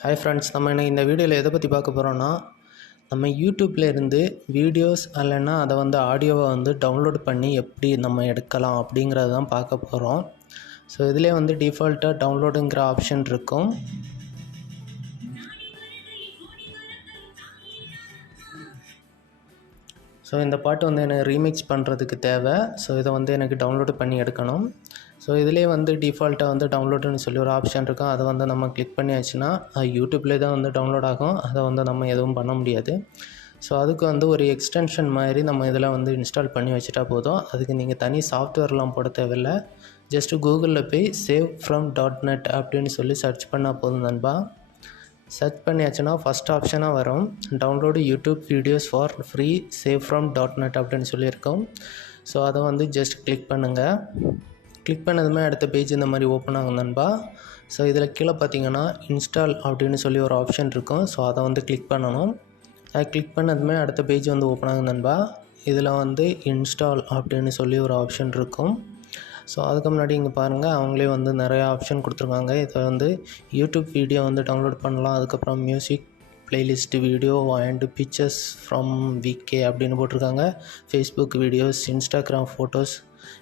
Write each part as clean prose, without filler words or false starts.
Hi friends, நம்ம இந்த வீடியோவில் எதை பற்றி பார்க்க போகிறோன்னா, நம்ம யூடியூப்பில் இருந்து வீடியோஸ் இல்லைன்னா அதை ஆடியோவை டவுன்லோட் பண்ணி எப்படி நம்ம எடுக்கலாம் அப்படிங்கிறது தான் பார்க்க போகிறோம். ஸோ இதிலே டிஃபால்ட்டாக டவுன்லோடுங்கிற ஆப்ஷன் இருக்கும். ஸோ இந்த பாட்டு எனக்கு ரீமிக்ஸ் பண்ணுறதுக்கு தேவை. ஸோ இதை எனக்கு டவுன்லோடு பண்ணி எடுக்கணும். ஸோ இதிலே டிஃபால்ட்டாக டவுன்லோடுன்னு சொல்லி ஒரு ஆப்ஷன் இருக்கும். அதை நம்ம கிளிக் பண்ணியாச்சுன்னா யூடியூப்லேயே தான் டவுன்லோட் ஆகும். அதை நம்ம எதுவும் பண்ண முடியாது. ஸோ அதுக்கு ஒரு எக்ஸ்டென்ஷன் மாதிரி நம்ம இதில் இன்ஸ்டால் பண்ணி வச்சுட்டா போதும். அதுக்கு நீங்கள் தனி சாஃப்ட்வேர்லாம் போட தேவையில்லை. ஜஸ்ட்டு கூகுளில் போய் சேவ் ஃப்ரம் .net அப்படின்னு சொல்லி சர்ச் பண்ணால் போதும் நண்பா. சர்ச் பண்ணியாச்சுன்னா ஃபஸ்ட் ஆப்ஷனாக வரும், download YouTube videos for free save from .net அப்படின்னு சொல்லியிருக்கோம். ஸோ அதை ஜஸ்ட் கிளிக் பண்ணுங்கள். கிளிக் பண்ணதுமே அடுத்த பேஜ் இந்த மாதிரி ஓப்பன் ஆகும் நண்பா. ஸோ இதில் கீழே பார்த்தீங்கன்னா இன்ஸ்டால் அப்படின்னு சொல்லி ஒரு ஆப்ஷன் இருக்கும். ஸோ அதை கிளிக் பண்ணணும். அதை கிளிக் பண்ணதுமே அடுத்த பேஜ் ஓப்பன் ஆகும் நண்பா. இதில் இன்ஸ்டால் அப்படின்னு சொல்லி ஒரு ஆப்ஷன் இருக்கும். ஸோ அதுக்கு முன்னாடி இங்கே பாருங்கள், அவங்களே நிறையா ஆப்ஷன் கொடுத்துருக்காங்க. இதை யூடியூப் வீடியோ டவுன்லோட் பண்ணலாம். அதுக்கப்புறம் music playlist video and pictures from VK அப்படின்னு போட்டிருக்காங்க. ஃபேஸ்புக் வீடியோஸ், இன்ஸ்டாகிராம் ஃபோட்டோஸ்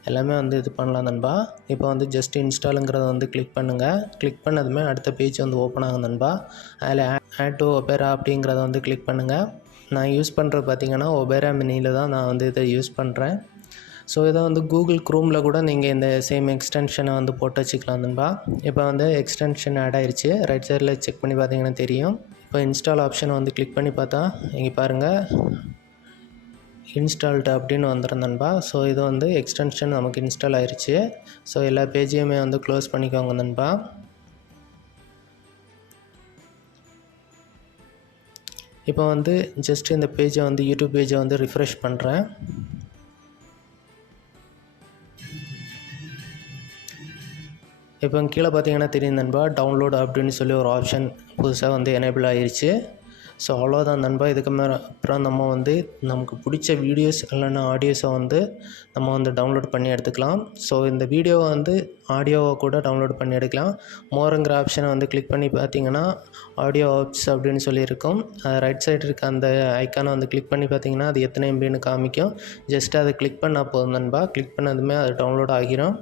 எல்லாமே இது பண்ணலாம் நண்பா. இப்போ ஜஸ்ட் இன்ஸ்டாலுங்கிறத கிளிக் பண்ணுங்கள். கிளிக் பண்ணதுமே அடுத்த பேஜ் ஓப்பன் ஆகும் நண்பா. அதில் ஆட் டு ஒபேரா அப்படிங்கிறத கிளிக் பண்ணுங்கள். நான் யூஸ் பண்ணுறது பார்த்திங்கன்னா ஒபேரா மினியில் தான் நான் இதை யூஸ் பண்ணுறேன். ஸோ இதை கூகுள் க்ரோமில் கூட நீங்கள் இந்த சேம் எக்ஸ்டென்ஷனை போட்டு வச்சுக்கலாம் நண்பா. இப்போ எக்ஸ்டென்ஷன் ஆட் ஆகிடுச்சு. ரைட் சைடில் செக் பண்ணி பார்த்தீங்கன்னா தெரியும். இப்போ இன்ஸ்டால் ஆப்ஷனை கிளிக் பண்ணி பார்த்தா இங்கே பாருங்கள், இன்ஸ்டால்டு அப்படின்னு வந்துடும் நண்பா. ஸோ இது எக்ஸ்டென்ஷன் நமக்கு இன்ஸ்டால் ஆயிடுச்சு. ஸோ எல்லா பேஜையுமே க்ளோஸ் பண்ணிக்கோங்க நண்பா. இப்போ ஜஸ்ட் இந்த பேஜை யூடியூப் பேஜை ரிஃப்ரெஷ் பண்ணுறேன். இப்போ கீழே பார்த்தீங்கன்னா தெரியும் நண்பா, டவுன்லோடு அப்படின்னு சொல்லி ஒரு ஆப்ஷன் புதுசாக எனேபிள் ஆகிருச்சு. ஸோ அவ்வளோதான் நண்பா. இதுக்கு மேலே அப்புறம் நம்ம நமக்கு பிடிச்ச வீடியோஸ் இல்லைன்னா ஆடியோஸை நம்ம டவுன்லோட் பண்ணி எடுத்துக்கலாம். ஸோ இந்த வீடியோவை ஆடியோவை கூட டவுன்லோட் பண்ணி எடுக்கலாம். மோருங்கிற ஆப்ஷனை கிளிக் பண்ணி பார்த்தீங்கன்னா ஆடியோ ஆப்ஸ் அப்படின்னு சொல்லியிருக்கும். ரைட் சைடு இருக்க அந்த ஐக்கானை கிளிக் பண்ணி பார்த்தீங்கன்னா அது எத்தனை எம்பின்னு காமிக்கும். ஜஸ்ட் அதை கிளிக் பண்ணால் போதும் நண்பா. கிளிக் பண்ணதுமே அது டவுன்லோட் ஆகிரும்.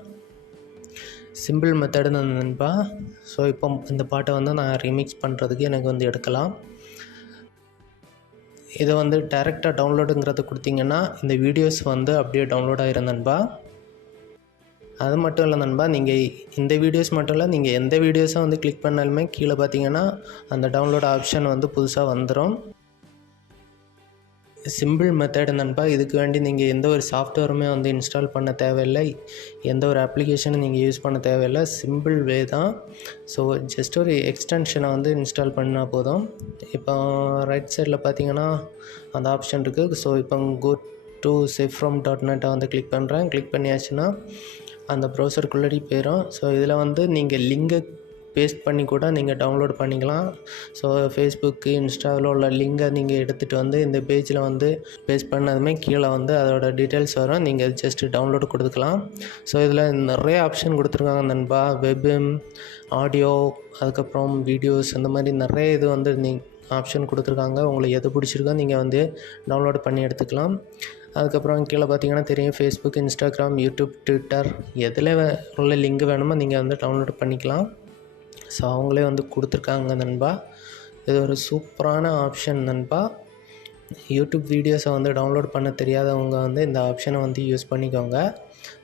சிம்பிள் மெத்தடு தான் நண்பா. ஸோ இப்போ இந்த பாட்டை நான் ரீமிக்ஸ் பண்ணுறதுக்கு எனக்கு எடுக்கலாம். இதை டைரெக்டாக டவுன்லோடுங்கிறத கொடுத்தீங்கன்னா இந்த வீடியோஸ் அப்படியே டவுன்லோட் ஆகிரும் நண்பா. அது மட்டும் இல்லை நண்பா, நீங்கள் இந்த வீடியோஸ் மட்டும் இல்லை, நீங்கள் எந்த வீடியோஸை கிளிக் பண்ணாலுமே கீழே பார்த்தீங்கன்னா அந்த டவுன்லோட் ஆப்ஷன் புதுசாக வந்துடும். சிம்பிள் மெத்தடு நண்பா. இதுக்கு வேண்டி நீங்கள் எந்த ஒரு சாஃப்ட்வேருமே இன்ஸ்டால் பண்ண தேவையில்லை. எந்த ஒரு அப்ளிகேஷனும் நீங்கள் யூஸ் பண்ண தேவையில்லை. சிம்பிள் வே தான். ஸோ ஜஸ்ட் ஒரு எக்ஸ்டென்ஷனை இன்ஸ்டால் பண்ணால் போதும். இப்போ ரைட் சைடில் பார்த்தீங்கன்னா அந்த ஆப்ஷன் இருக்குது. ஸோ இப்போ go to save from .net click பண்ணுறேன். கிளிக் பண்ணியாச்சுன்னா அந்த ப்ரௌசருக்குள்ளடி போயிடும். ஸோ இதில் நீங்கள் லிங்கை பேஸ்ட் பண்ணி கூட நீங்கள் டவுன்லோட் பண்ணிக்கலாம். ஸோ ஃபேஸ்புக்கு, இன்ஸ்டாவில் உள்ள லிங்கை நீங்கள் எடுத்துகிட்டு இந்த பேஜில் பேஸ்ட் பண்ணதுமே கீழே அதோட டீட்டெயில்ஸ் வரும். நீங்கள் ஜஸ்ட்டு டவுன்லோடு கொடுத்துக்கலாம். ஸோ இதில் நிறைய ஆப்ஷன் கொடுத்துருக்காங்க நண்பா. வெப்பு, ஆடியோ, அதுக்கப்புறம் வீடியோஸ், அந்த மாதிரி நிறைய இது ஆப்ஷன் கொடுத்துருக்காங்க. உங்களுக்கு எது பிடிச்சிருக்கோ நீங்கள் டவுன்லோட் பண்ணி எடுத்துக்கலாம். அதுக்கப்புறம் கீழே பார்த்தீங்கன்னா தெரியும், ஃபேஸ்புக், இன்ஸ்டாகிராம், யூடியூப், ட்விட்டர் எதில் உள்ள லிங்க் வேணுமோ நீங்கள் டவுன்லோட் பண்ணிக்கலாம். ஸோ அவங்களே கொடுத்துருக்காங்க நண்பா. இது ஒரு சூப்பரான ஆப்ஷன் நண்பா. யூடியூப் வீடியோஸை டவுன்லோட் பண்ண தெரியாதவங்க இந்த ஆப்ஷனை யூஸ் பண்ணிக்கோங்க.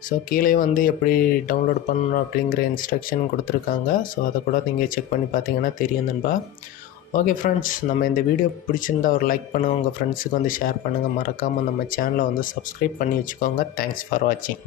ஸோ கீழே எப்படி டவுன்லோட் பண்ணணும் அப்படிங்கிற இன்ஸ்ட்ரக்ஷன் கொடுத்துருக்காங்க. ஸோ அதை கூட நீங்கள் செக் பண்ணி பார்த்தீங்கன்னா தெரியும் நண்பா. ஓகே ஃப்ரெண்ட்ஸ், நம்ம இந்த வீடியோ பிடிச்சிருந்தா ஒரு லைக் பண்ணுங்கள், உங்கள் ஃப்ரெண்ட்ஸுக்கு ஷேர் பண்ணுங்கள். மறக்காமல் நம்ம சேனலை சப்ஸ்கிரைப் பண்ணி வச்சுக்கோங்க. தேங்க்ஸ் ஃபார் வாட்சிங்.